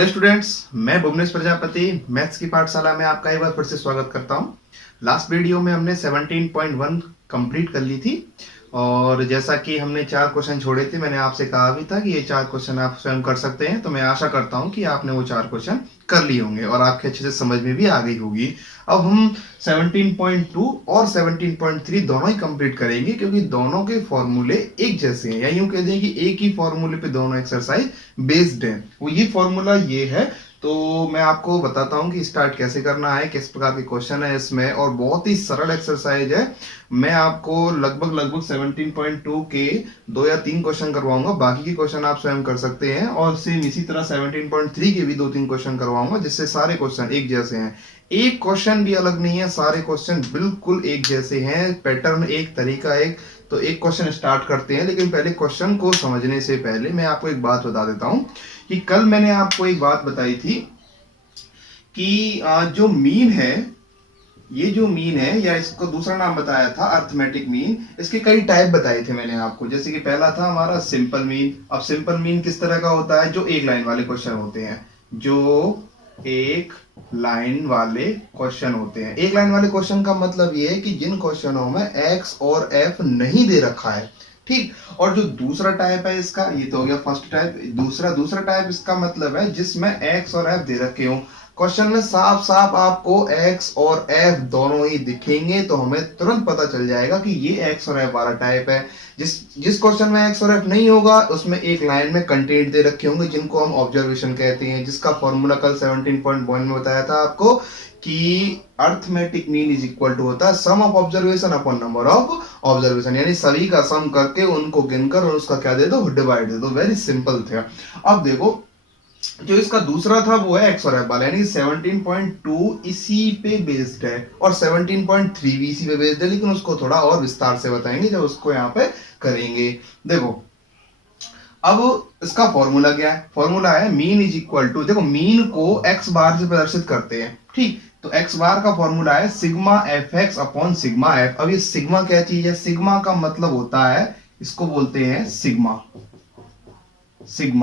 Hello students, मैं Bhuvnesh Prajapati maths की पाठशाला में आपका एक बार फिर से स्वागत करता हूं। लास्ट वीडियो में हमने 17.1 कंप्लीट कर ली थी और जैसा कि हमने 4 क्वेश्चन छोड़े थे, मैंने आपसे कहा भी था कि ये 4 क्वेश्चन आप स्वयं कर सकते हैं। तो मैं आशा करता हूं कि आपने वो 4 क्वेश्चन कर लिए होंगे और आपके अच्छे से समझ में भी आ गई होगी। अब हम 17.2 और 17.3 दोनों ही कंप्लीट करेंगे क्योंकि दोनों के फॉर्मूले एक जैसे हैं, या यूं कह दें कि एक ही फॉर्मूले पे दोनों एक्सरसाइज बेस्ड हैं। वो ये फॉर्मूला ये है। तो मैं आपको बताता हूं कि स्टार्ट कैसे करना है, किस प्रकार के क्वेश्चन है इसमें, और बहुत ही सरल एक्सरसाइज है। मैं आपको लगभग 17.2 के 2 या 3 क्वेश्चन करवाऊंगा, बाकी के क्वेश्चन आप स्वयं कर सकते हैं। और सेम इसी तरह 17.3 के भी 2-3 क्वेश्चन करवाऊंगा, जिससे सारे क्वेश्चन एक जैसे हैं। एक क्वेश्चन भी अलग नहीं है, सारे क्वेश्चन बिल्कुल एक जैसे हैं, पैटर्न एक, तरीका एक। तो एक क्वेश्चन स्टार्ट करते हैं, लेकिन पहले क्वेश्चन को समझने से पहले मैं आपको एक बात बता देता हूं कि कल मैंने आपको एक बात बताई थी कि जो मीन है, ये जो मीन है, या इसको दूसरा नाम बताया था अर्थमेटिक मीन, इसके कई टाइप बताए थे मैंने आपको। जैसे कि पहला था हमारा सिंपल मीन। अब सिंपल मीन किस तरह का होता है? जो एक लाइन वाले क्वेश्चन होते हैं, जो एक लाइन वाले क्वेश्चन होते हैं। एक लाइन वाले क्वेश्चन का मतलब ये है कि जिन क्वेश्चनों में एक्स और एफ नहीं दे रखा है, ठीक। और जो दूसरा टाइप है इसका, ये तो हो गया फर्स्ट टाइप। दूसरा टाइप इसका मतलब है जिसमें एक्स और एफ दे रखे हो। क्वेश्चन में साफ साफ आपको एक्स और एफ दोनों ही दिखेंगे तो हमें तुरंत पता चल जाएगा कि ये एक्स और एफ वाला टाइप है। जिस क्वेश्चन में एक्स और एफ नहीं होगा उसमें एक लाइन में कंटेंट दे रखे होंगे, जिनको हम ऑब्जर्वेशन कहते हैं, जिसका फॉर्मूला कल 17.1 में बताया था आपको कि arithmetic mean is equal to होता है sum of observation upon number of observation, यानी सभी का सम करके उनको गिनकर और उसका क्या दे दो, डिवाइड दे दो। वेरी सिंपल था। अब देखो, जो इसका दूसरा था वो है एक्स और एफ वाला, यानी 17.2 इसी पे बेस्ड है और 17.3 भी इसी पे बेस्ड है, लेकिन उसको थोड़ा और विस्तार से बताएंगे जब उसको यहाँ पे करेंगे। देखो, अब इसका फॉर्मूला क्या है? फॉर्मूला है मीन इज इक्वल टू, देखो मीन को एक्स बार से प्रदर्शित करते हैं, ठीक। तो एक्स बार का फॉर्मूला है sigma f x upon sigma F. अब ये सिग्मा क्या चीज है? सिग्मा का मतलब होता है, इसको बोलते हैं सिग्मा।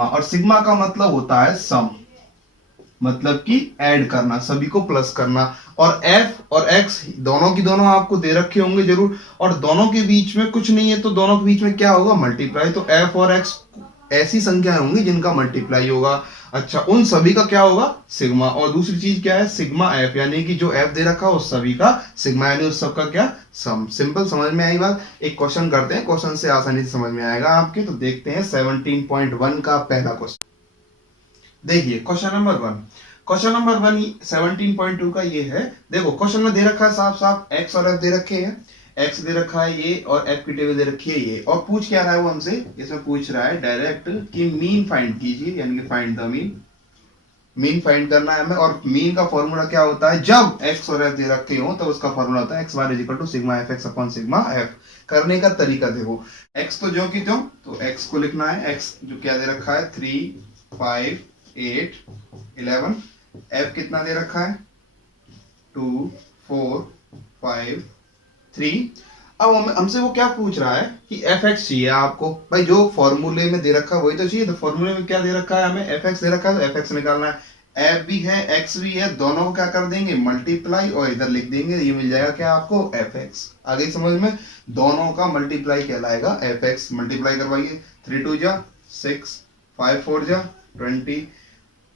और सिग्मा का मतलब होता है सम, मतलब कि ऐड करना, सभी को प्लस करना। और एफ और एक्स दोनों की दोनों आपको दे रखे होंगे जरूर, और दोनों के बीच में कुछ नहीं है तो दोनों के बीच में क्या होगा? मल्टीप्लाई। तो एफ और एक्स ऐसी संख्याएं होंगी जिनका मल्टीप्लाई होगा। अच्छा, उन सभी का क्या होगा? सिग्मा। और दूसरी चीज क्या है? सिग्मा एफ, यानी कि जो एफ दे रखा है उस सभी का सिग्मा, यानी उस सबका क्या? सम। सिंपल, समझ में आई बात? एक क्वेश्चन करते हैं, क्वेश्चन से आसानी से समझ में आएगा आपके। तो देखते हैं 17.1 का पहला क्वेश्चन। देखिए क्वेश्चन नंबर 1 17.2 का ये है। देखो क्वेश्चन में दे रखा है साफ साफ एक्स और एफ दे रखे हैं। एक्स दे रखा है ये और एफ की टेबल दे रखी है ये। और पूछ क्या रहा है वो हमसे? इसमें पूछ रहा है डायरेक्ट कि मीन फाइंड कीजिए, यानी कि find the mean. Mean find करना है हमें। और मीन का फॉर्मूला क्या होता है? जब एक्स और एफ दे रखे हो तो उसका फॉर्मूला होता है x bar is equal to sigma f x upon sigma f. करने का तरीका देखो, एक्स तो जो की त्यों, तो एक्स को लिखना है। एक्स जो क्या दे रखा है? 3, 5, 8, 11। एफ कितना दे रखा है? 2, 4, 5, 3। अब हमसे वो क्या पूछ रहा है कि एफ एक्स चाहिए आपको। भाई जो फॉर्मूले में दे रखा है वही तो चाहिए। तो फॉर्मूले में क्या दे रखा है? हमें एफ एक्स दे रखा है, तो एफ एक्स निकालना है। एफ भी है, एक्स भी है, दोनों को क्या कर देंगे? मल्टीप्लाई, और इधर लिख देंगे। ये मिल जाएगा क्या आपको? F x. आगे समझ में? दोनों का मल्टीप्लाई कहलाएगा एफ एक्स। मल्टीप्लाई करवाइए। 3 2 जा 6, 5 4 जा 20,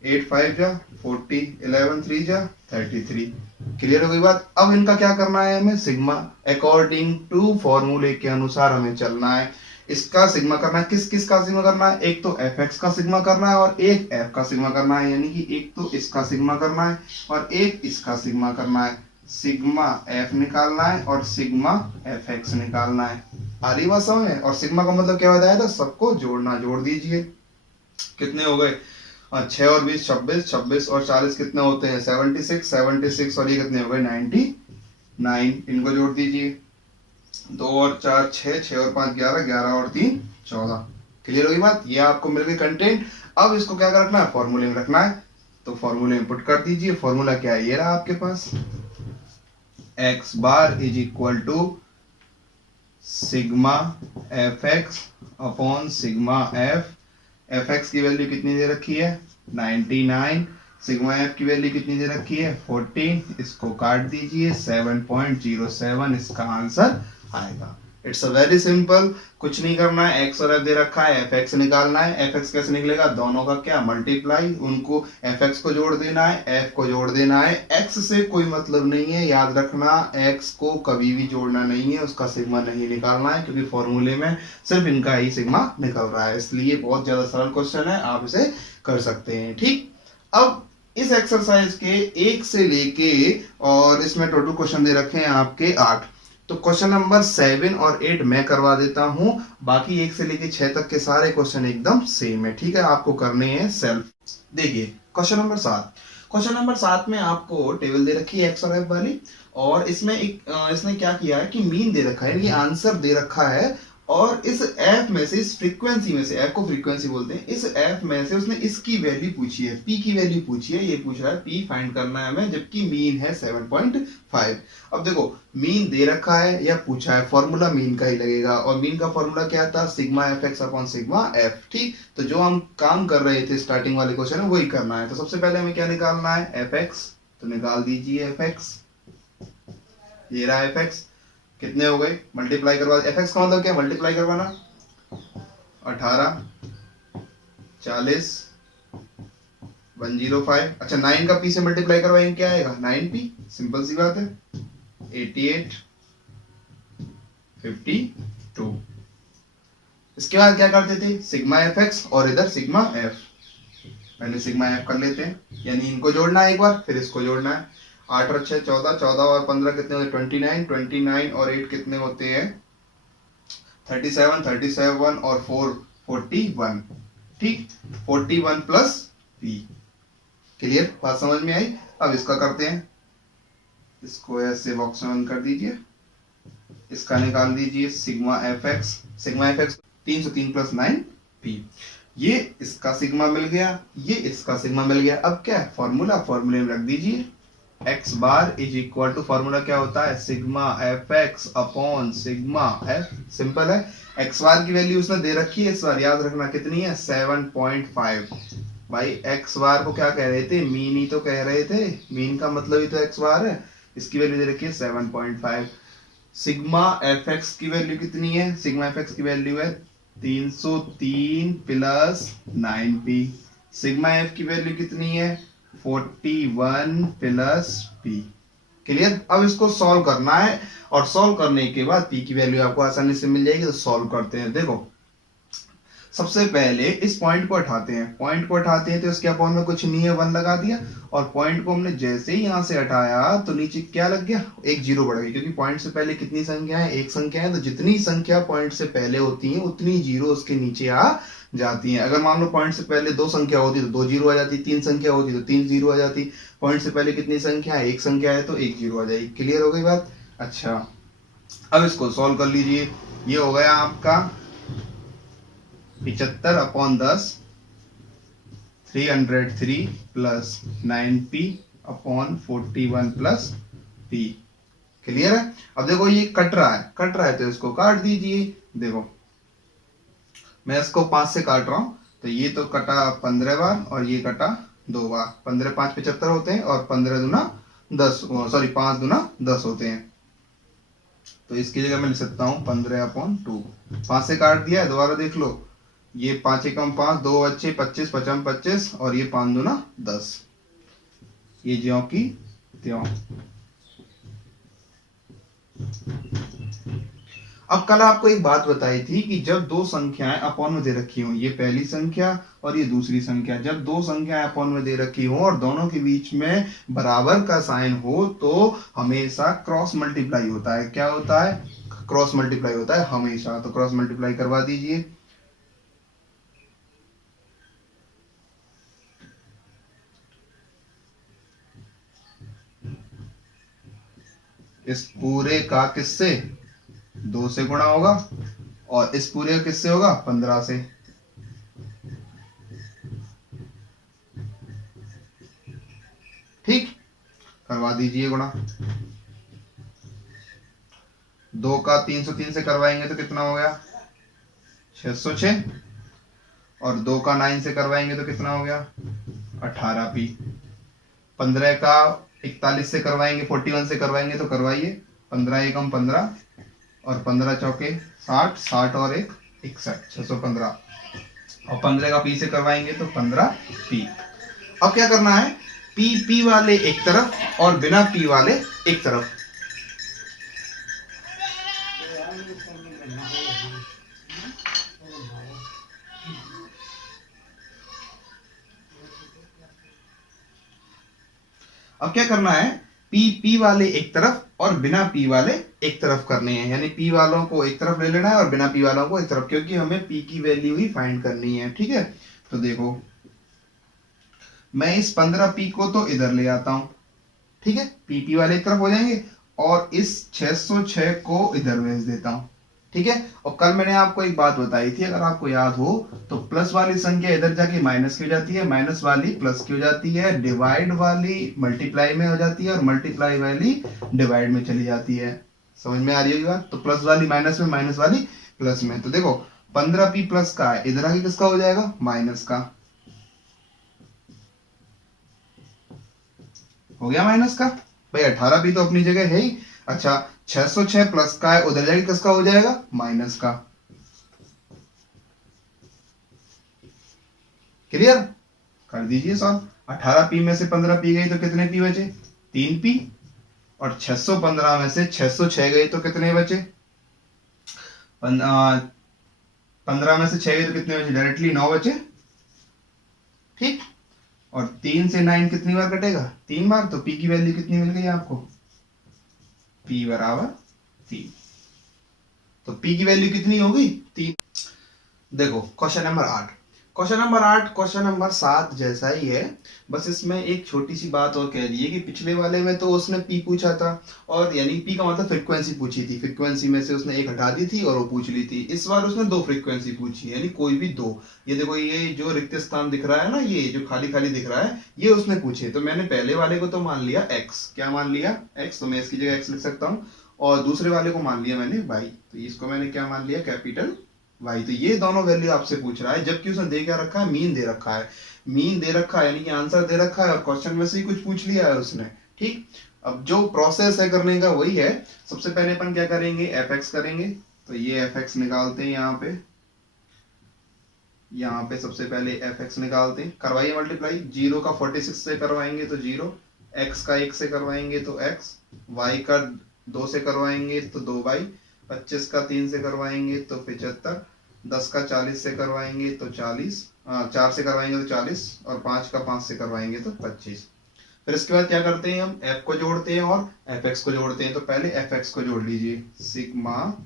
8 5 जा 40, 11 3 जा 33। क्लियर हो गई बात? अब इनका क्या करना है हमें? सिग्मा। अकॉर्डिंग टू फॉर्मूले के अनुसार हमें चलना है। इसका सिग्मा करना है। किस का सिग्मा करना है? एक तो एफ एक्स का सिग्मा करना है और एक एफ का सिग्मा करना है, यानी कि एक तो इसका सिग्मा करना है और एक इसका सिग्मा करना है। सिग्मा एफ निकालना है और सिग्मा एफ एक्स निकालना है। आ रही बात समझ में? और सिग्मा का मतलब क्या बताया था? सबको जोड़ना। जोड़ दीजिए। कितने हो गए? 6 और 20 26, 26 और 40 कितने होते हैं? 76, 76 और ये कितने हो गए? 99। इनको जोड़ दीजिए। 2 और 4 6, 6 और 5 11, 11 और 3 14। क्लियर होगी बात? ये आपको मिल गई कंटेंट। अब इसको क्या रखना है? फॉर्मूले में रखना है। तो फॉर्मूले में पुट कर दीजिए। फॉर्मूला क्या है? ये रहा आपके पास, x bar is equal to sigma f x upon sigma f. F x की वैल्यू कितनी दे रखी है? 99। सिग्मा एफ की वैल्यू कितनी दे रखी है 14, इसको काट दीजिए 7.07 इसका आंसर आएगा। इट्स अ वेरी सिंपल, कुछ नहीं करना है, एक्स और एफ दे रखा है, एफ एक्स निकालना है। एफ एक्स कैसे निकलेगा, दोनों का क्या मल्टीप्लाई, उनको एफ एक्स को जोड़ देना है, एफ को जोड़ देना है। एक्स से कोई मतलब नहीं है, याद रखना एक्स को कभी भी जोड़ना नहीं है, उसका सिग्मा नहीं निकालना है, क्योंकि फॉर्मूले में सिर्फ इनका ही सिग्मा निकल रहा है। इसलिए बहुत ज्यादा सरल क्वेश्चन है, आप इसे कर सकते हैं। ठीक, अब इस एक्सरसाइज के 1 से लेके, और इसमें टोटल क्वेश्चन दे रखे हैं आपके 8, तो क्वेश्चन नंबर 7 और 8 मैं करवा देता हूं, बाकी 1 से लेके 6 तक के सारे क्वेश्चन एकदम सेम है। ठीक है, आपको करने हैं सेल्फ। देखिए क्वेश्चन नंबर 7, क्वेश्चन नंबर 7 में आपको टेबल दे रखी है एक्स और एफ वाली, और इसमें इसने क्या किया है कि मीन दे रखा है, ये आंसर दे रखा है, और इस एफ में से, इस फ्रीक्वेंसी में से, एफ को फ्रीक्वेंसी बोलते हैं, इस एफ में से उसने इसकी वैल्यू पूछी है, पी की वैल्यू पूछी है। ये पूछ रहा है पी फाइंड करना है हमें, जबकि मीन है 7.5। अब देखो मीन दे रखा है या पूछा है, फॉर्मूला मीन का ही लगेगा, और मीन का फॉर्मूला क्या था, sigma f x upon sigma f. ठीक, तो जो हम काम कर रहे थे स्टार्टिंग वाले क्वेश्चन में वही करना है। तो सबसे पहले हमें क्या निकालना है, एफ एक्स, तो निकाल दीजिए एफ एक्स, ये रहा एफ एक्स, कितने हो गए, मल्टीप्लाई करवा, एफ एक्स का मतलब क्या, मल्टीप्लाई करवाना, 18, 40, 105। अच्छा 9 का पी से मल्टीप्लाई करवाएंगे, क्या आएगा 9p, सिंपल सी बात है, 88, 52। इसके बाद क्या करते थे, सिग्मा एफ एक्स और इधर सिग्मा एफ, पहले सिग्मा एफ कर लेते हैं, यानी इनको जोड़ना है एक बार, फिर इसको जोड़ना है। 8 और 6 14, 14 और 15 कितने होते हैं 29, 29 और 8 कितने होते हैं 37, 37 और 4 41। ठीक, 41 प्लस p। क्लियर, बात समझ में आई। अब इसका करते हैं, इसको ऐसे बॉक्स में बंद कर दीजिए, इसका निकाल दीजिए sigma f x, sigma f x 303 plus 9p, ये इसका सिग्मा मिल गया, ये इसका सिग्मा मिल गया। अब क्या है फॉर्मूला, फॉर्मूले में रख दीजिए x bar is equal to, formula क्या होता है, sigma f x upon sigma f, simple है। एक्स बार की वैल्यू उसने दे रखी है, इस बार याद रखना कितनी है 7.5। भाई एक्स बार को क्या कह रहे थे, मीन ही तो कह रहे थे, मीन का मतलब ही तो एक्स बार है, इसकी वैल्यू दे रखी है 7.5। सिग्मा एफ एक्स की वैल्यू कितनी है, सिग्मा एफ एक्स की वैल्यू है 303 प्लस 9p, सिग्मा एफ की वैल्यू कितनी है 41 प्लस p। क्लियर, अब इसको सॉल्व करना है, और सॉल्व करने के बाद p की वैल्यू आपको आसानी से मिल जाएगी। तो सॉल्व करते हैं, देखो सबसे पहले इस पॉइंट को हटाते हैं, पॉइंट को हटाते हैं तो इसके अपॉन में कुछ नहीं है, 1 लगा दिया, और पॉइंट को हमने जैसे ही यहां से हटाया तो नीचे क्या लग गया, एक जीरो बढ़ गई, क्योंकि पॉइंट से पहले कितनी संख्या है, एक संख्या है, तो जितनी संख्या पॉइंट से पहले होती है उतनी जीरो उसके नीचे आ जाती है। अगर मान लो पॉइंट से पहले 2 संख्या होती तो 2 जीरो आ जाती, 3 संख्या होती तो 3 जीरो आ जाती, पॉइंट से पहले कितनी संख्या है, एक संख्या है तो 1 जीरो आ जाएगी। क्लियर हो गई बात। अच्छा अब इसको सॉल्व कर लीजिए, ये हो गया आपका 75 upon 10, 303 plus 9p upon 41 plus p। Clear है। अब देखो ये कट रहा है तो इसको काट दीजिए। देखो मैं इसको 5 से काट रहा हूं, तो ये तो कटा 15 बार और ये कटा 2 बार, 15 5 75 होते हैं, और 15 दूना 10, सॉरी 5 दूना 10 होते हैं, तो इसकी जगह मैं लिख सकता हूं 15 अपॉन 2। 5 से काट दिया है, दोबारा देख लो, ये 5 एकम 5, 2 अच्छे 25, 55 25, और ये 5 दूना 10, ये ज्यों की त्यों। अब कल आपको एक बात बताई थी कि जब 2 संख्याएं अपॉन में दे रखी हो, ये पहली संख्या और ये दूसरी संख्या, जब 2 संख्याएं अपॉन में दे रखी हो और दोनों के बीच में बराबर का साइन हो तो हमेशा क्रॉस मल्टीप्लाई होता है। क्या होता है, क्रॉस मल्टीप्लाई होता है हमेशा। तो क्रॉस मल्टीप्लाई करवा दीजिए। इस पूरे का किससे, 2 से गुणा होगा, और इस पूरे का किससे होगा, 15 से। ठीक, करवा दीजिए गुणा। 2 का 303 से करवाएंगे तो कितना हो गया 606, और 2 का 9 से करवाएंगे तो कितना हो गया 18p। 15 का 41 से करवाएंगे, 41 से करवाएंगे तो करवाइए। 15 एकम 15 और 15 चौके 60, 60 और 1 61, 615। और 15 का p से करवाएंगे तो 15p। अब क्या करना है, p वाले एक तरफ और बिना p वाले एक तरफ। अब क्या करना है, p वाले एक तरफ और बिना p वाले एक तरफ करने हैं, यानी p वालों को एक तरफ ले लेना है और बिना p वालों को एक तरफ, क्योंकि हमें p की वैल्यू ही फाइंड करनी है। ठीक है, तो देखो मैं इस 15p को तो इधर ले आता हूं, ठीक है, p वाले एक तरफ हो जाएंगे और इस 606 को इधर भेज देता हूं। ठीक है, और कल मैंने आपको एक बात बताई थी, अगर आपको याद हो तो प्लस वाली संख्या इधर जाके माइनस की हो जाती है, माइनस वाली प्लस की हो जाती है, डिवाइड वाली मल्टीप्लाई में हो जाती है और मल्टीप्लाई वाली डिवाइड में चली जाती है। समझ में आ रही होगी बात? तो प्लस वाली माइनस में, माइनस वाली प्लस में। तो देखो 15p प्लस का है, इधर आगे किसका हो जाएगा, माइनस का हो गया, माइनस का। भाई 18p तो अपनी जगह है ही। अच्छा 606 प्लस का है, उधर जाके किसका हो जाएगा, माइनस का। क्लियर? कर दीजिए सॉल्व। 18p में से 15p गई तो कितने p बचे, 3p। और 615 में से 606 गई तो कितने बचे, 15 में से 6 गई तो कितने बचे, डायरेक्टली 9 बचे। ठीक, और 3 से 9 कितनी बार कटेगा, 3 बार। तो p की वैल्यू कितनी मिल गई आपको, p बराबर 3। तो p की वैल्यू कितनी होगी, 3। देखो question number 8, question number 8 question number 7 जैसा ही है, बस इसमें एक छोटी सी बात और कह दी है कि पिछले वाले में तो उसने p पूछा था, और यानी p का मतलब फ्रीक्वेंसी पूछी थी, फ्रीक्वेंसी में से उसने एक हटा दी थी और वो पूछ ली थी। इस बार उसने 2 फ्रीक्वेंसी पूछी है, यानी कोई भी 2। ये देखो ये जो रिक्त स्थान दिख रहा है ना, ये जो खाली खाली दिख रहा है, ये उसने पूछे। तो मैंने पहले वाले को तो मान लिया x, क्या मान लिया, x, तो मैं इसकी जगह x लिख सकता हूँ। और दूसरे वाले को मान लिया मैंने y, तो इसको मैंने क्या मान लिया, कैपिटल y। तो ये दोनों वैल्यू आपसे पूछ रहा है, जबकि उसने दे क्या रखा है, मीन दे रखा है। मीन दे रखा है यानी कि आंसर दे रखा है और क्वेश्चन में से ही कुछ पूछ लिया है उसने। ठीक, अब जो प्रोसेस है करने का वही है। सबसे पहले अपन क्या करेंगे, fx करेंगे। तो ये fx निकालते हैं यहाँ पे सबसे पहले fx निकालते हैं, करवाइए मल्टीप्लाई। 0 का 46 से करवाएंगे तो 0, x का 1 से करवाएंगे तो x, y का 2 से करवाएंगे तो 2y, 25 का 3 से करवाएंगे तो 75, 10 का 40 से करवाएंगे तो 40, 4 से करवाएंगे तो 40 और 5 का 5 से करवाएंगे तो 25। फिर इसके बाद क्या करते हैं, हम f को जोड़ते हैं और fx को जोड़ते हैं। तो पहले fx को जोड़ लीजिए, सिग्मा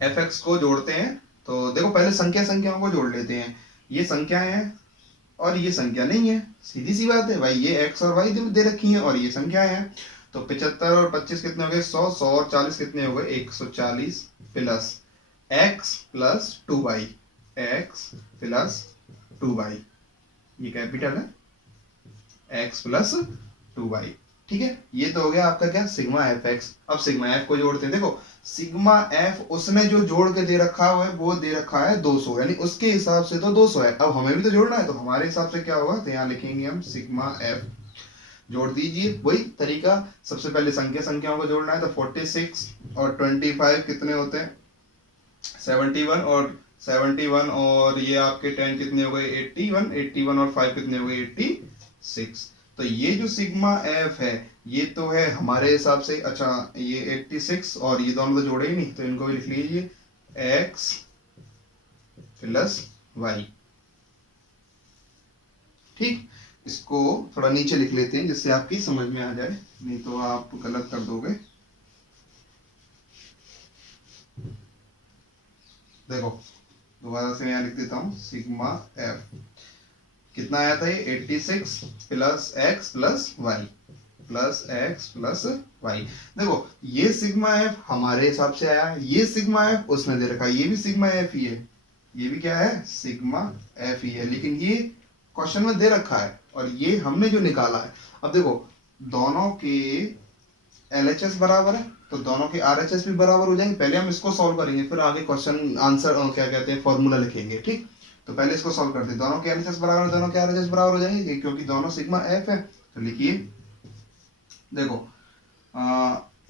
fx को जोड़ते हैं। तो देखो पहले संख्याओं को जोड़ लेते हैं। ये संख्या है और ये संख्या नहीं है, सीधी सी बात है भाई, ये x और y दे रखी है और ये संख्या है। तो 75 और 25 कितने हो गए, 100, 100 और 40 कितने हो गए, 140 plus x plus 2y, x plus 2y, ये कैपिटल है, x प्लस 2y। ठीक है, ये तो हो गया आपका क्या, सिग्मा fx। अब सिग्मा f को जोड़ते हैं। देखो सिग्मा f उसने जो जोड़ के दे रखा है वो दे रखा है 200, यानी उसके हिसाब से तो 200 है। अब हमें भी तो जोड़ना है, तो हमारे हिसाब से क्या होगा, तो यहाँ लिखेंगे हम सिग्मा f, जोड़ दीजिए। वही तरीका, सबसे पहले संख्याओं को जोड़ना है। तो 46 और 25 कितने होते हैं, 71, और 71 और ये आपके 10 कितने हो गए, 81, 81 और 5 कितने हो गए, 86। तो ये जो सिग्मा एफ है ये तो है हमारे हिसाब से, अच्छा ये 86 और ये दोनों तो जोड़े ही नहीं, तो इनको भी लिख लीजिए, x प्लस y। ठीक, इसको थोड़ा नीचे लिख लेते हैं जिससे आपकी समझ में आ जाए, नहीं तो आप गलत कर दोगे। देखो दोबारा से मैं यहाँ लिख देता हूँ, सिग्मा एफ कितना आया था, ये 86 plus x plus y, plus x plus y. देखो ये सिग्मा एफ हमारे हिसाब से आया, ये सिग्मा एफ उसने दे रखा, ये भी सिग्मा एफ ही है, ये भी क्या है, सिग्मा एफ ही है, लेकिन ये क्वेश्चन में दे रखा है और ये हमने जो निकाला है। अब देखो दोनों के LHS बराबर है तो दोनों के RHS भी बराबर हो जाएंगे। पहले हम इसको सॉल्व करेंगे, फिर आगे क्वेश्चन आंसर क्या कहते हैं फॉर्मूला लिखेंगे। ठीक, तो पहले इसको सॉल्व करते हैं। दोनों के एलएचएस बराबर, दोनों के आरएचएस बराबर हो जाएंगे क्योंकि दोनों सिग्मा एफ है। तो लिखिए, देखो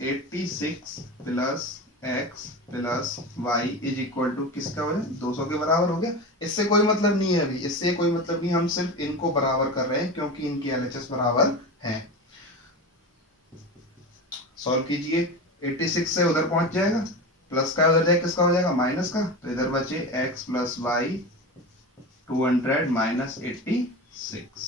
86 plus x plus y is equal to किसका हो जाए, 200 के बराबर हो गया। इससे कोई मतलब नहीं है अभी, इससे कोई मतलब नहीं, हम सिर्फ इनको बराबर कर रहे हैं क्योंकि इनकी एलएचएस बराबर है। सॉल्व कीजिए, 86 से उधर पहुंच जाएगा, प्लस का उधर जाए किसका हो जाएगा, माइनस का। तो इधर बचे x plus y 200 minus 86,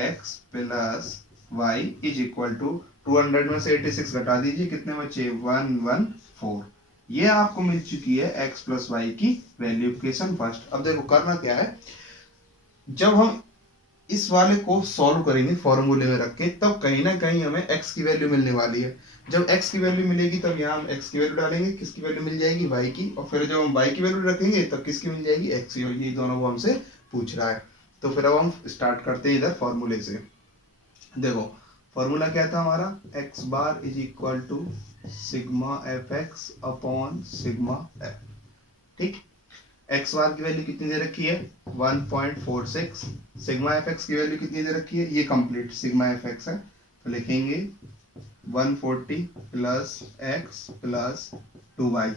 x plus y is equal to 200 में से 86 घटा दीजिए, कितने बचे 114। ये आपको मिल चुकी है x प्लस वाई की वैल्यू, इक्वेशन फर्स्ट। अब देखो करना क्या है, जब हम इस वाले को सॉल्व करेंगे फॉर्मूले में रख के, तब कहीं ना कहीं हमें x की वैल्यू मिलने वाली है। जब x की वैल्यू मिलेगी तब यहाँ हम x की वैल्यू डालेंगे, किसकी वैल्यू मिल जाएगी, y की। और फिर जब हम y की वैल्यू रखेंगे तब किसकी मिल जाएगी, x की। ये दोनों वो हमसे पूछ रहा है। तो फिर अब हम स्टार्ट करते हैं इधर फॉर्मूले से। देखो फॉर्मूला क्या था हमारा, x bar is equal to sigma f x upon sigma f. ठीक, x बार की वैल्यू कितनी दे रखी है, 1.46। सिग्मा एफ एक्स की वैल्यू कितनी दे रखी है, ये कंप्लीट सिग्मा एफ एक्स है। तो लिखेंगे 140 plus x plus 2y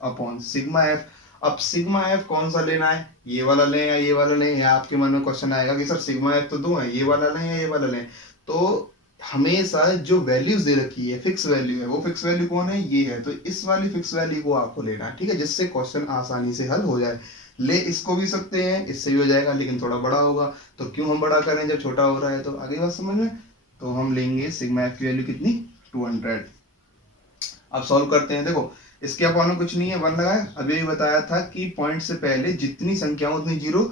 upon sigma F. अब सिग्मा एफ कौन सा लेना है, ये वाला लें या ये वाला लें, या आपके मन में क्वेश्चन आएगा कि सर सिग्मा एफ तो दो है, ये वाला लें या ये वाला लें। तो हमेशा जो वैल्यूज दे रखी है, फिक्स वैल्यू है, वो फिक्स वैल्यू कौन है, ये है। तो इस वाली फिक्स वैल्यू को आपको लेना है, ठीक है, जिससे क्वेश्चन आसानी से हल हो जाए। ले इसको भी सकते हैं, इससे भी हो जाएगा, लेकिन थोड़ा बड़ा होगा। तो क्यों हम बड़ा करें जब छोटा हो रहा है, तो आगे बात समझ में। तो हम लेंगे सिग्मा एफ की वैल्यू कितनी, 200। अब सॉल्व करते हैं। देखो इसके अपॉन में कुछ नहीं है, 1 लगाया। अभी भी बताया था कि पॉइंट से पहले जितनी संख्या उतनी जीरो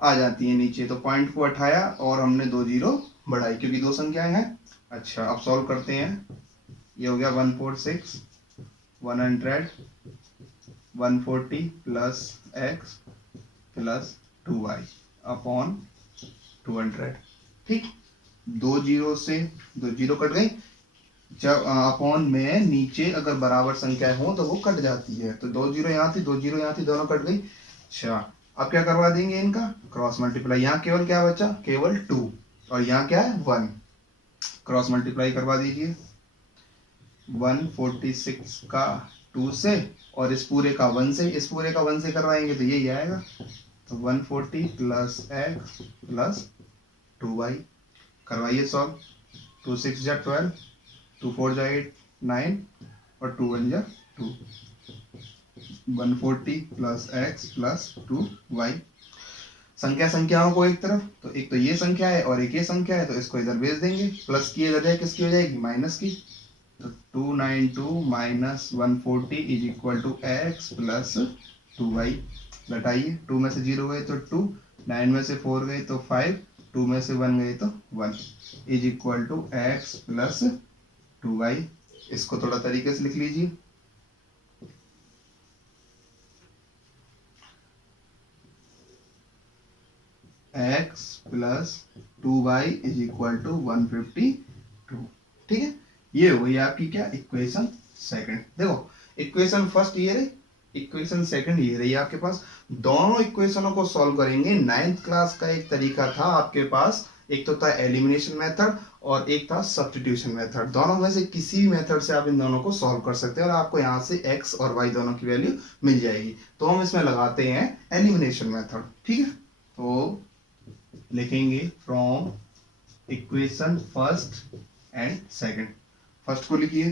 आ जाती है नीचे। तो पॉइंट को उठाया और हमने 2 जीरो बढ़ाई क्योंकि 2 संख्याएं हैं। अच्छा अब सॉल्व करते हैं। ये हो गया 146, 100, 140 plus x plus 2y upon 200। ठीक, 2 जीरो से 2 जीरो कट गई। जब अपॉन में नीचे अगर बराबर संख्या हो तो वो कट जाती है। तो 2 जीरो यहाँ थी, 2 जीरो यहाँ थी, दोनों कट गई। अच्छा अब क्या करवा देंगे, इनका क्रॉस मल्टीप्लाई। यहाँ केवल क्या बचा, केवल 2, और यहाँ क्या है 1। क्रॉस मल्टीप्लाई करवा दीजिए, 146 का 2 से और इस पूरे का 1 से, इस पूरे का 1 से करवाएंगे तो यही आएगा। तो 140 प्लस एक्स प्लस 2y करवाइए सॉल्व। 2 6 जा 12, 2 4 जा 8 9 और 2 1 जा 2। 140 प्लस एक्स प्लस 2y। संख्या संख्याओं को एक तरफ, तो एक तो ये संख्या है और एक ये संख्या है, तो इसको इधर भेज देंगे। प्लस की इधर जाए किसकी हो जाएगी, माइनस की। तो 292 minus 140 is equal to x plus 2y। घटाइए, 2 में से 0 गए तो 2, 9 में से 4 गए तो 5, 2 में से 1 गए तो 1 is equal to x plus 2y। इसको थोड़ा तरीके से लिख लीजिए। x plus 2y is equal to 152। ठीक है, ये हो गई आपकी क्या, इक्वेशन सेकंड। देखो इक्वेशन फर्स्ट ये रही, इक्वेशन सेकंड ये रही आपके पास। दोनों इक्वेशनों को सॉल्व करेंगे। 9th क्लास का एक तरीका था आपके पास, एक तो था एलिमिनेशन मेथड और एक था सब्स्टिट्यूशन मेथड। दोनों में से किसी भी मेथड से आप इन दोनों को सॉल्व कर सकते हैं और आपको यहाँ से x और y दोनों की वैल्यू मिल जाएगी। तो हम इसमें लगाते हैं एलिमिनेशन मेथड। ठीक है, तो लिखेंगे from equation first and second. First को लिखिए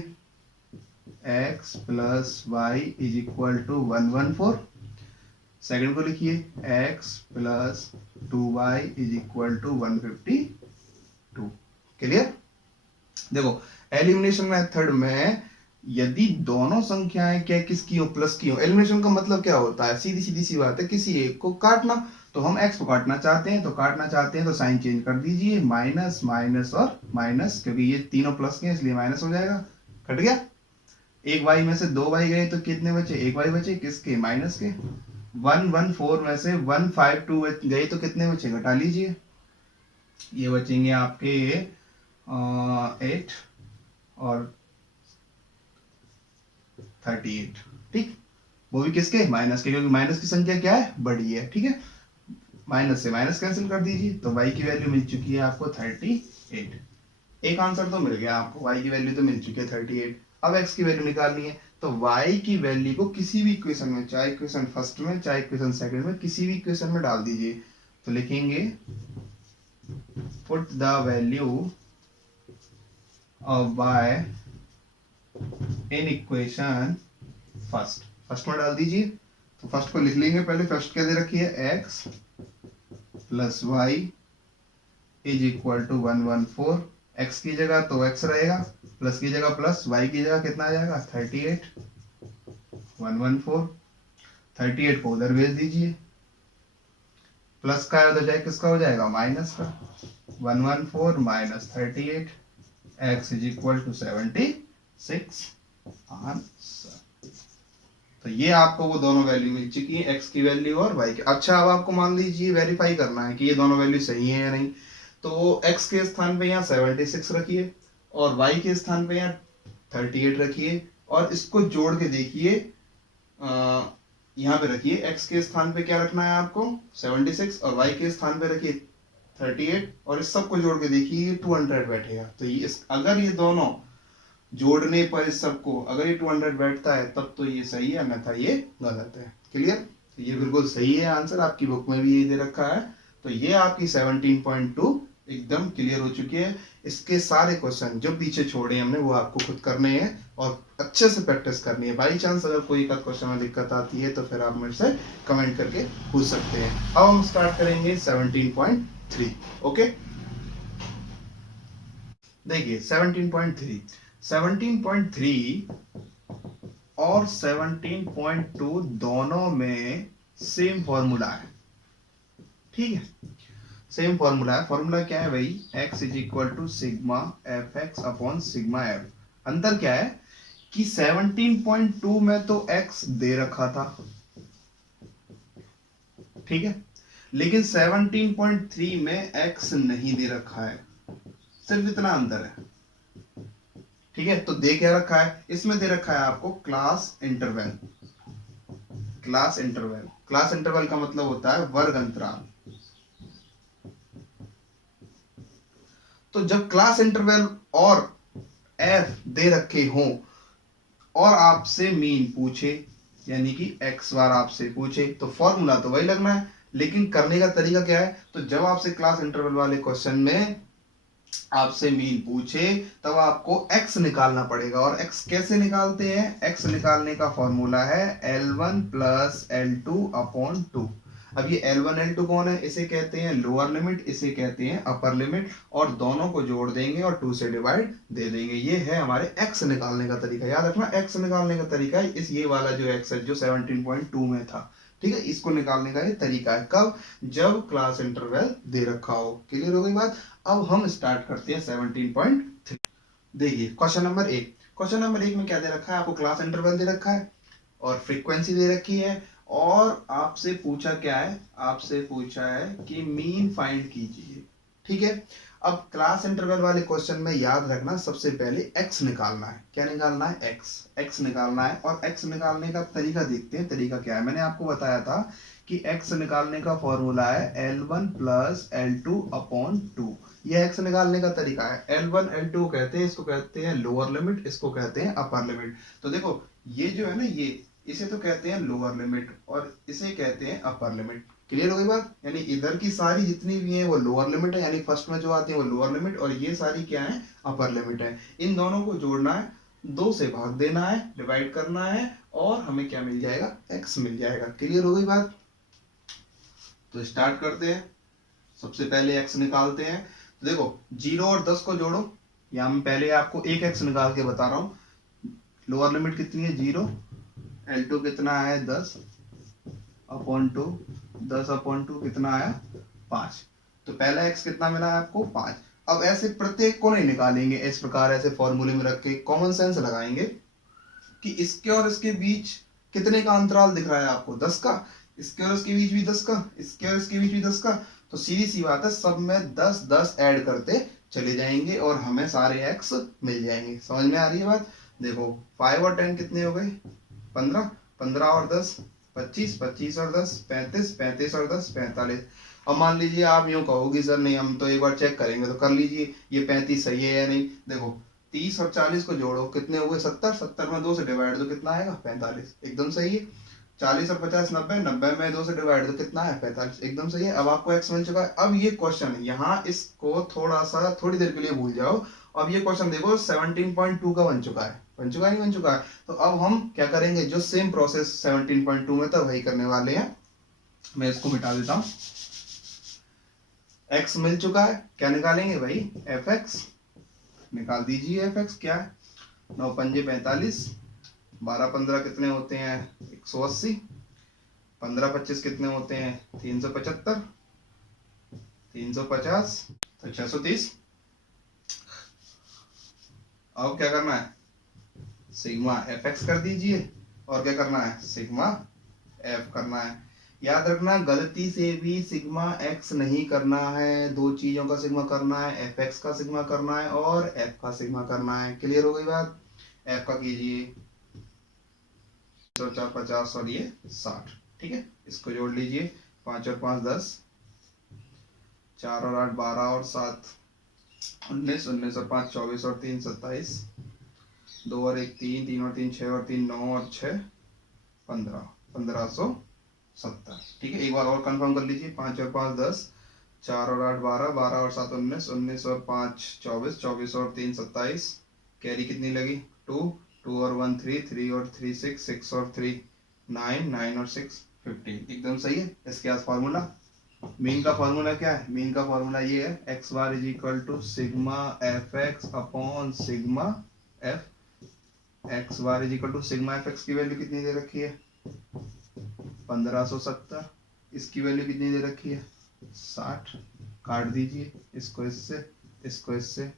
x plus y is equal to 114। Second को लिखिए x plus 2y is equal to 152। Clear. देखो एलिमिनेशन मेथड में यदि दोनों संख्याएं क्या किसकी हो, प्लस की हो। एलिमिनेशन का मतलब क्या होता है, सीधी सीधी सी बात है, किसी एक को काटना। तो हम x को काटना चाहते हैं, तो साइन चेंज कर दीजिए, माइनस माइनस और माइनस, क्योंकि ये तीनों प्लस के हैं इसलिए माइनस हो जाएगा। कट गया। एक y में से 2 y गए तो कितने बचे, 1 y बचे, किसके, माइनस के। 114 में से 152 गए तो कितने बचे, घटा लीजिए, ये बचेंगे आपके 8 और 38। ठीक, वो भी किसके, माइनस के, क्योंकि माइनस की संख्या क्या है, बड़ी है। ठीक है, माइनस से माइनस कैंसिल कर दीजिए, तो y की वैल्यू मिल चुकी है आपको 38। एक आंसर तो मिल गया आपको, y की वैल्यू तो मिल चुकी है 38। अब x की वैल्यू निकालनी है, तो y की वैल्यू को किसी भी इक्वेशन में, चाहे इक्वेशन फर्स्ट में चाहे इक्वेशन सेकंड में, किसी भी इक्वेशन में डाल दीजिए। तो लिखेंगे put the value of y in equation first, first में डाल दीजिए। तो फर्स्ट को लिख लेंगे पहले, फर्स्ट क्या दे रखी है, x plus y is equal to 114। x की जगह तो x रहेगा, प्लस की जगह प्लस, y की जगह कितना आ जाएगा 38, 114। 38 को उधर भेज दीजिए, प्लस का है तो जाए किसका हो जाएगा, माइनस का। 114 minus 38, x is equal to 76 answer. तो ये आपको वो दोनों वैल्यू मिल चुकी है, x की वैल्यू और y की। अच्छा, अब आपको मान लीजिए वेरीफाई करना है कि ये दोनों वैल्यू सही है या नहीं। तो x के स्थान पे यहाँ 76 रखिए और y के स्थान पे यहाँ 38 रखिए, और इसको जोड़ के देखिए, यहाँ पे रखिए, x के स्थान पे क्या रखना है आपको 76 और y के स्थान पे रखिए 38, और इस सब को जोड़ के देखिए 200 बैठेगा। तो ये अगर ये दोनों जोड़ने पर इस सबको अगर ये 200 बैठता है तब तो ये सही है, अन्यथा ये गलत है। क्लियर, तो ये बिल्कुल सही है आंसर, आपकी बुक में भी यही दे रखा है। तो ये आपकी 17.2 एकदम क्लियर हो चुकी है। इसके सारे क्वेश्चन जो पीछे छोड़े हमने वो आपको खुद करने हैं और अच्छे से प्रैक्टिस करनी है। बाई चांस अगर कोई एक क्वेश्चन में दिक्कत आती है तो फिर आप मेरे से कमेंट करके पूछ सकते हैं। अब हम स्टार्ट करेंगे 17.3। ओके, देखिए 17.3 और 17.2 दोनों में सेम फॉर्मूला है। ठीक है, सेम फॉर्मूला है। फॉर्मूला क्या है भाई, x is equal to sigma f x upon sigma f. अंतर क्या है कि 17.2 में तो x दे रखा था, ठीक है, लेकिन 17.3 में x नहीं दे रखा है, सिर्फ इतना अंतर है। ठीक है, तो दे क्या रखा है, इसमें दे रखा है आपको class interval. Class interval, class interval का मतलब होता है वर्ग अंतराल। तो जब क्लास इंटरवल और f दे रखे हों और आपसे मीन पूछे, यानी कि x बार आपसे पूछे, तो फॉर्मूला तो वही लगना है, लेकिन करने का तरीका क्या है। तो जब आपसे क्लास इंटरवल वाले क्वेश्चन में आपसे मीन पूछे तब आपको x निकालना पड़ेगा। और x कैसे निकालते हैं, x निकालने का फॉर्मूला है L1 प्लस L2 अपॉन 2। अब ये L1 L2 कौन है, इसे कहते हैं लोअर लिमिट, इसे कहते हैं अपर लिमिट, और दोनों को जोड़ देंगे और 2 से डिवाइड दे देंगे। ये है हमारे x निकालने का तरीका। याद रखना, x निकालने का तरीका है इस ये वाला जो x है जो 17.2 में था। ठीक है, इसको निकालने का ये तरीका है। कब, जब क्लास इंटरवल दे रखा हो। क्लियर हो गई बात। अब हम स्टार्ट करते हैं 17.3। देखिए क्वेश्चन नंबर 1। क्वेश्चन नंबर 1 में क्या दे रखा है, आपको क्लास इंटरवल दे रखा है और फ्रीक्वेंसी दे रखी है, और आपसे पूछा क्या है, आपसे पूछा है कि मीन फाइंड कीजिए। ठीक है, अब क्लास इंटरवल वाले क्वेश्चन में याद रखना, सबसे पहले x निकालना है। क्या निकालना है, x निकालना है। और x निकालने का तरीका देखते हैं, तरीका क्या है। मैंने आपको बताया था कि x निकालने का फॉर्मूला है L1 प्लस L2 अपॉन 2। यह x निकालने का तरीका है। L1 L2 कहते हैं, इसको कहते हैं लोअर लिमिट, इसको कहते हैं अपर लिमिट। तो देखो ये जो है ना, ये इसे तो कहते हैं लोअर लिमिट और इसे कहते हैं अपर लिमिट। क्लियर हो गई बात। यानी इधर की सारी जितनी भी है वो लोअर लिमिट है, यानी फर्स्ट में जो आती है वो लोअर लिमिट, और ये सारी क्या है, अपर लिमिट है। इन दोनों को जोड़ना है, 2 से भाग देना है, डिवाइड करना है, और हमें क्या मिल जाएगा, x मिल जाएगा। क्लियर हो गई बात। तो स्टार्ट करते हैं। सबसे पहले x निकालते हैं। तो देखो 0 और 10 को जोड़ो। यहाँ मैं पहले आपको एक x निकाल के बता रहा हूँ। लोअर लिमिट कितनी है, 0, L2 कितना है 10 अपॉन 2, 10 अपॉन 2 कितना आया 5। तो पहला x कितना मिला है आपको 5। अब ऐसे प्रत्येक को नहीं निकालेंगे, इस प्रकार ऐसे फॉर्मूले में रख के कॉमन सेंस लगाएंगे कि इसके और इसके बीच कितने का अंतराल दिख रहा है आपको, 10 का। इसके और इसके बीच भी 10 का, इसके और इसके बीच भी 10 का। तो सीधी सी बात है, सब में 10 10 ऐड करते चले जाएंगे और हमें सारे x मिल जाएंगे। समझ में आ रही है बात। देखो 5 और 10 कितने हो गए, 15। 15 और 10 25, 25 और 10 35, 35 और 10 45। अब मान लीजिए आप यूं कहोगे सर नहीं हम तो एक बार चेक करेंगे, तो कर लीजिए ये 35 सही है या नहीं। देखो 30 और 40 को जोड़ो, कितने हुए 70, 70 में 2 से डिवाइड तो कितना आएगा 45, एकदम सही है। 40 और 50 90, 90 में 2 से डिवाइड तो कितना है 45, एकदम सही है। अब आपको एक्स मिल चुका है। अब ये क्वेश्चन यहाँ इसको थोड़ी देर के लिए भूल जाओ। अब ये क्वेश्चन देखो 17.2 का बन चुका है, बन चुका है नहीं बन चुका है। तो अब हम क्या करेंगे, जो सेम प्रोसेस 17.2 में था वही करने वाले हैं। मैं इसको मिटा देता हूं। x मिल चुका है, क्या निकालेंगे भाई fx, निकाल दीजिए fx क्या है, 9 पंजे 45, 12 15 कितने होते हैं 180, 15 25 कितने होते हैं 375, 350 तो 630। अब क्या करना है, सिग्मा fx कर दीजिए और क्या करना है सिग्मा f करना है। याद रखना गलती से भी सिग्मा x नहीं करना है, दो चीजों का सिग्मा करना है, fx का सिग्मा करना है और f का सिग्मा करना है। क्लियर हो गई बात। f का कीजिए 4 50 और ये 60, ठीक है। इसको जोड़ लीजिए, 5 और 5 10, 4 और 8 12 और 7 19, 19 और 5 24 और 3 27, 2 और 1 3, 3 और 3 6 और 3 9 और 6 15, 1570, ठीक है। एक बार और कंफर्म कर लीजिए, 5 और 5 10, 4 और 8 12, 12 और 7 19, 19 और 5 24, 24 और 3 27, कैरी कितनी लगी 2, 2 और 1 3, 3 और 3 6, 6 और 3 9, 9 और 6 15, एकदम सही है। इसके बाद फॉर्मूला, मीन का फॉर्मूला क्या है, मीन का फॉर्मूला ये है x bar is equal to sigma f x upon sigma f. X bar is equal to sigma f x की वैल्यू कितनी दे रखी है 1570, इसकी वैल्यू कितनी दे रखी है 60। काट दीजिए इसको इससे, इसको इससे।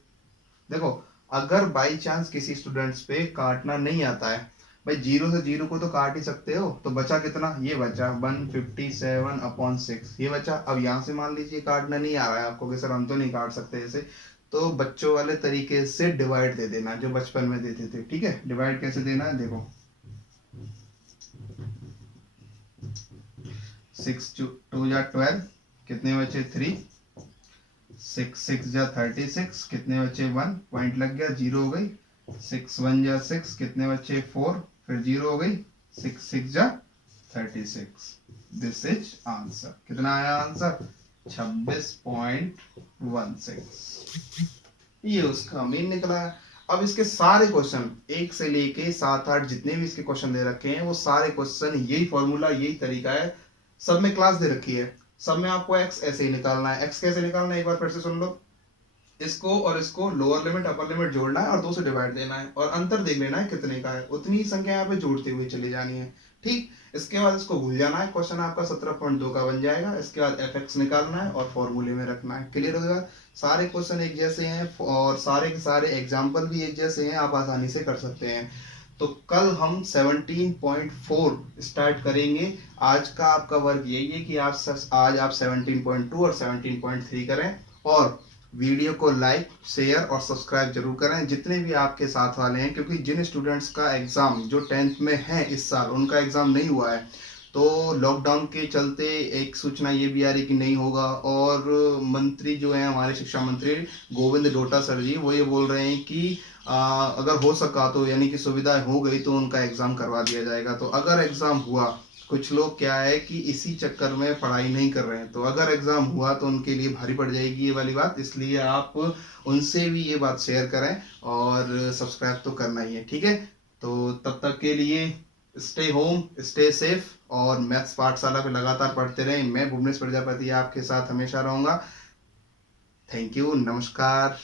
देखो अगर बाई चांस किसी स्टूडेंट्स पे काटना नहीं आता है, भाई 0 से 0 को तो काट ही सकते हो, तो बचा कितना, ये बचा 157 अपॉन 6, ये बचा। अब यहाँ से मान लीजिए काटना नहीं आ रहा है आपको कि सर हम तो नहीं काट सकते ऐसे, तो बच्चों वाले तरीके से डिवाइड दे देना जो बचपन में देते थे, ठीक है। डिवाइड कैसे देना है, देखो 6 2 जा 12, कितने बचे 3, 6 6 जा 36, कितने बचे 1, पॉइंट लग गया 0 हो गई। 6 1 जा 6, कितने बचे 4, फिर 0 हो गई। 6 6 जा 36, दिस इज आंसर। कितना आया आंसर 26.16, ये उसका मीन निकला है। अब इसके सारे क्वेश्चन 1 से लेके 7 8 जितने भी इसके क्वेश्चन दे रखे हैं वो सारे क्वेश्चन यही फॉर्मूला यही तरीका है, सब में क्लास दे रखी है, सब में आपको x ऐसे ही निकालना है। x कैसे निकालना है एक बार फिर से सुन लो, इसको और इसको लोअर लिमिट अपर लिमिट जोड़ना है और 2 से डिवाइड देना है और अंतर देख लेना है कितने का है, उतनी ही संख्या यहाँ पे जोड़ते हुए चली जानी है, ठीक। इसके बाद इसको भूल जाना है, क्वेश्चन आपका 17.2 का बन जाएगा। इसके बाद fx निकालना है और फॉर्मूले में रखना है। क्लियर हो गया। सारे क्वेश्चन एक जैसे हैं और सारे के सारे एग्जाम्पल भी एक जैसे हैं, आप आसानी से कर सकते हैं। तो कल हम 17.4 स्टार्ट करेंगे। आज का आपका वर्क यही है कि आज आप 17.2 और 17.3 करें और वीडियो को लाइक शेयर और सब्सक्राइब जरूर करें जितने भी आपके साथ वाले हैं, क्योंकि जिन स्टूडेंट्स का एग्जाम जो 10th में है इस साल उनका एग्जाम नहीं हुआ है, तो लॉकडाउन के चलते एक सूचना ये भी आ रही कि नहीं होगा। और मंत्री जो है हमारे शिक्षा मंत्री गोविंद डोटा सर जी, वो ये बोल रहे हैं कि अगर हो सका तो यानी कि सुविधा हो गई तो उनका एग्जाम करवा दिया जाएगा। तो अगर एग्जाम हुआ, कुछ लोग क्या है कि इसी चक्कर में पढ़ाई नहीं कर रहे हैं, तो अगर एग्जाम हुआ तो उनके लिए भारी पड़ जाएगी ये वाली बात, इसलिए आप उनसे भी ये बात शेयर करें और सब्सक्राइब तो करना ही है, ठीक है। तो तब तक के लिए स्टे होम स्टे सेफ और मैथ्स पाठशाला पे लगातार पढ़ते रहें। मैं भुवनेश प्रजापति आपके साथ हमेशा रहूंगा। थैंक यू, नमस्कार।